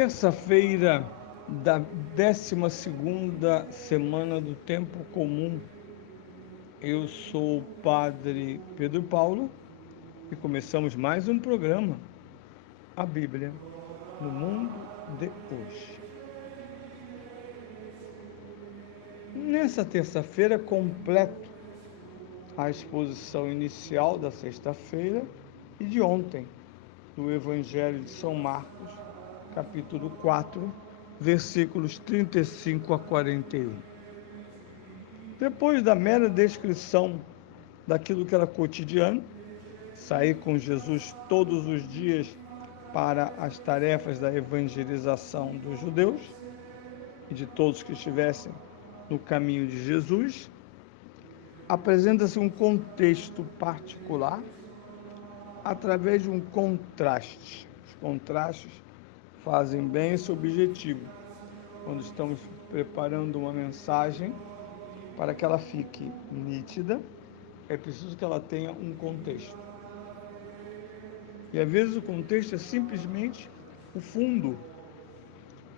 Terça-feira da 12ª semana do Tempo Comum. Eu sou o Padre Pedro Paulo e começamos mais um programa, a Bíblia no Mundo de Hoje. Nessa terça-feira completo a exposição inicial da sexta-feira e de ontem, do Evangelho de São Marcos, capítulo 4, versículos 35 a 41. Depois da mera descrição daquilo que era cotidiano, sair com Jesus todos os dias para as tarefas da evangelização dos judeus e de todos que estivessem no caminho de Jesus, apresenta-se um contexto particular através de um contraste. Os contrastes fazem bem esse objetivo. Quando estamos preparando uma mensagem, para que ela fique nítida, é preciso que ela tenha um contexto. E às vezes o contexto é simplesmente o fundo,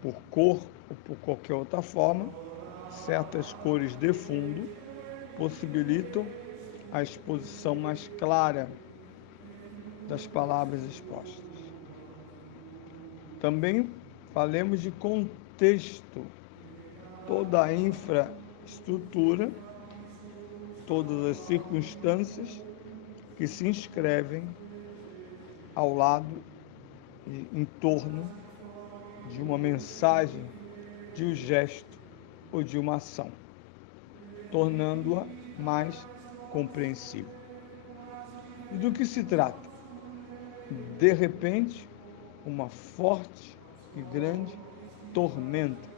por cor ou por qualquer outra forma, certas cores de fundo possibilitam a exposição mais clara das palavras expostas. Também falemos de contexto, toda a infraestrutura, todas as circunstâncias que se inscrevem ao lado e em torno de uma mensagem, de um gesto ou de uma ação, tornando-a mais compreensível. E do que se trata? De repente, uma forte e grande tormenta.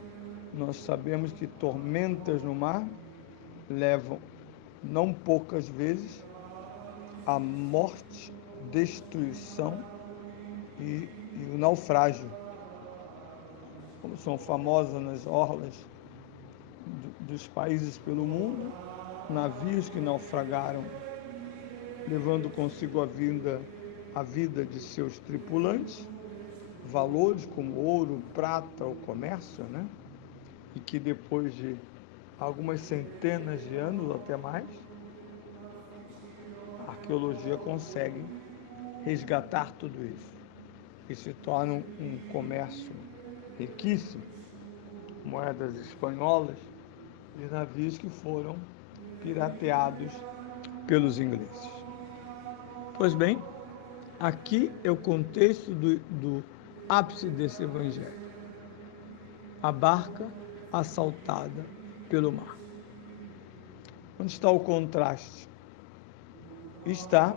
Nós sabemos que tormentas no mar levam, não poucas vezes, à morte, destruição e o naufrágio, como são famosas nas orlas dos países pelo mundo, navios que naufragaram, levando consigo a vida de seus tripulantes, valores como ouro, prata, o comércio, né? E que depois de algumas centenas de anos, até mais, a arqueologia consegue resgatar tudo isso e se torna um comércio riquíssimo, moedas espanholas de navios que foram pirateados pelos ingleses. Pois bem, aqui é o contexto do ápice desse evangelho. A barca assaltada pelo mar. Onde está o contraste? Está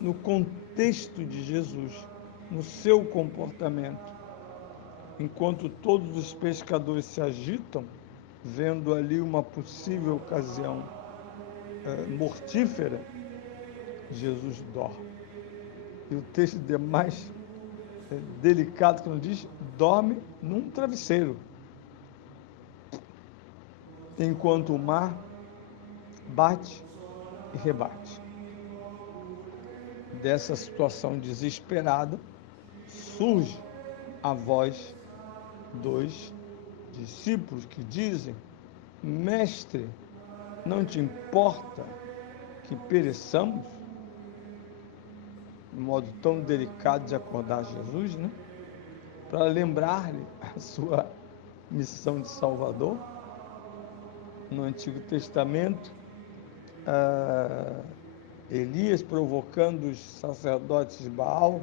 no contexto de Jesus, no seu comportamento. Enquanto todos os pescadores se agitam, vendo ali uma possível ocasião mortífera, Jesus dorme. E o texto mais delicado que nos diz, dorme num travesseiro. Enquanto o mar bate e rebate. Dessa situação desesperada, surge a voz dos discípulos que dizem: Mestre, não te importa que pereçamos? De modo tão delicado de acordar Jesus, né? Para lembrar-lhe a sua missão de Salvador. No Antigo Testamento, Elias provocando os sacerdotes de Baal,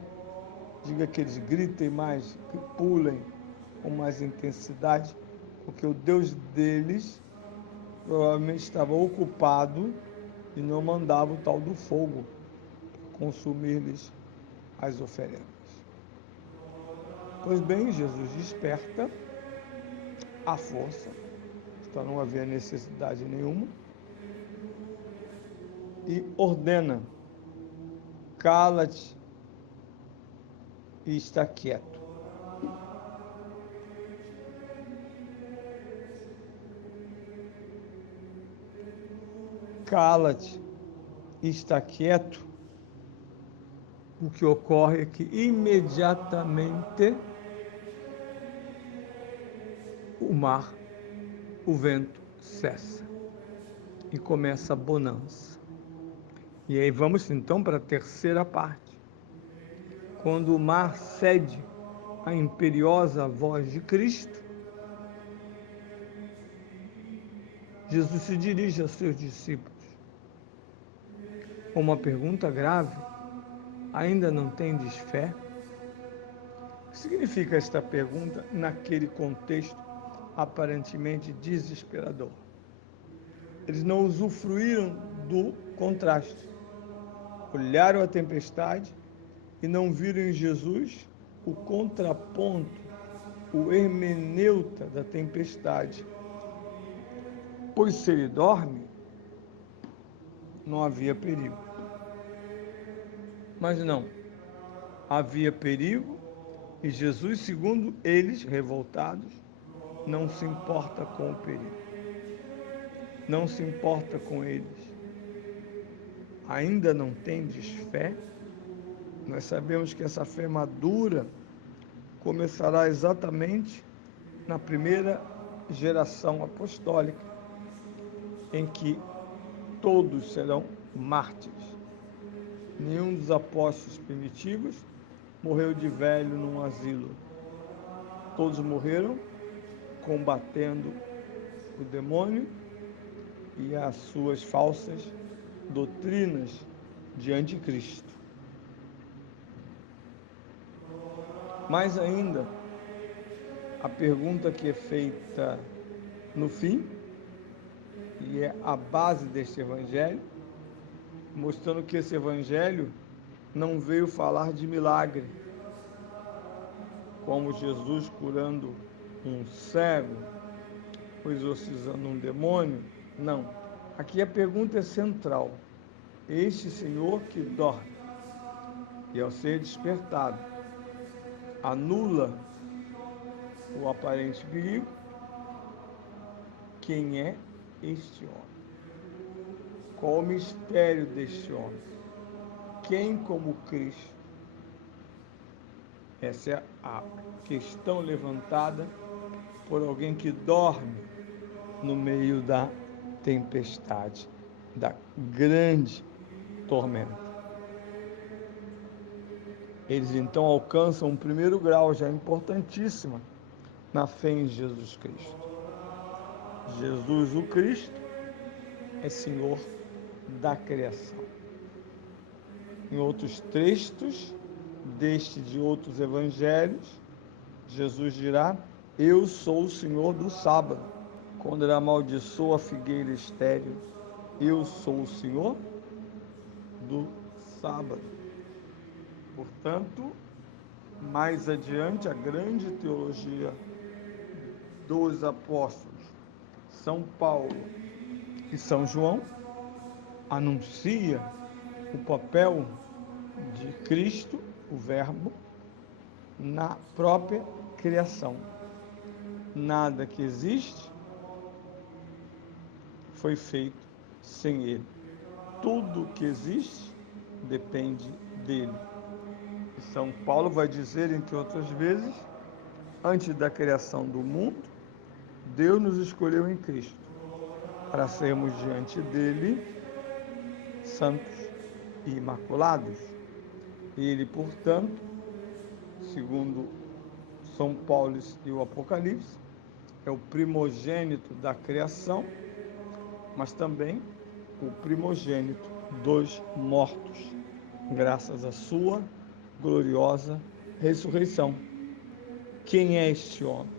diga que eles gritem mais, que pulem com mais intensidade, porque o Deus deles provavelmente estava ocupado e não mandava o tal do fogo para consumir-lhes as oferendas. Pois bem, Jesus desperta a força, então não havia necessidade nenhuma, e ordena: cala-te e está quieto. Cala-te e está quieto. O que ocorre é que imediatamente mar, o vento cessa e começa a bonança. E aí vamos então para a terceira parte. Quando o mar cede à imperiosa voz de Cristo, Jesus se dirige a seus discípulos com uma pergunta grave: ainda não tendes fé? O que significa esta pergunta naquele contexto aparentemente desesperador? Eles não usufruíram do contraste. Olharam a tempestade e não viram em Jesus o contraponto, o hermeneuta da tempestade. Pois se ele dorme, não havia perigo. Mas não, havia perigo e Jesus, segundo eles, revoltados, não se importa com o perigo. Não se importa com eles. Ainda não tendes fé? Nós sabemos que essa fé madura começará exatamente na primeira geração apostólica, em que todos serão mártires. Nenhum dos apóstolos primitivos morreu de velho num asilo. Todos morreram combatendo o demônio e as suas falsas doutrinas de anticristo. Mais ainda, a pergunta que é feita no fim, e é a base deste evangelho, mostrando que esse evangelho não veio falar de milagre, como Jesus curando um cego, ou exorcizando um demônio. Não. Aqui a pergunta é central. Este Senhor que dorme, e ao ser despertado, anula o aparente perigo, quem é este homem? Qual o mistério deste homem? Quem como Cristo? Essa é a questão levantada por alguém que dorme no meio da tempestade, da grande tormenta. Eles então alcançam um primeiro grau já importantíssimo na fé em Jesus Cristo. Jesus, o Cristo, é Senhor da criação. Em outros textos, deste e de outros evangelhos, Jesus dirá: eu sou o Senhor do sábado. Quando ele amaldiçoa a figueira estéril, eu sou o Senhor do sábado. Portanto, mais adiante, a grande teologia dos apóstolos, São Paulo e São João, anuncia o papel de Cristo, o Verbo, na própria criação. Nada que existe foi feito sem ele. Tudo que existe depende dele. E São Paulo vai dizer, entre outras vezes, antes da criação do mundo, Deus nos escolheu em Cristo para sermos diante dele santos e imaculados. Ele, portanto, segundo São Paulo e o Apocalipse, é o primogênito da criação, mas também o primogênito dos mortos, graças à sua gloriosa ressurreição. Quem é este homem?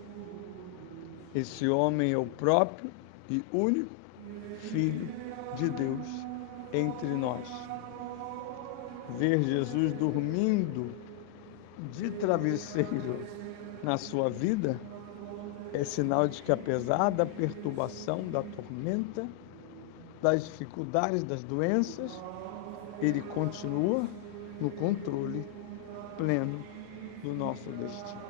Esse homem é o próprio e único Filho de Deus entre nós. Ver Jesus dormindo de travesseiro na sua vida é sinal de que, apesar da perturbação, da tormenta, das dificuldades, das doenças, ele continua no controle pleno do nosso destino.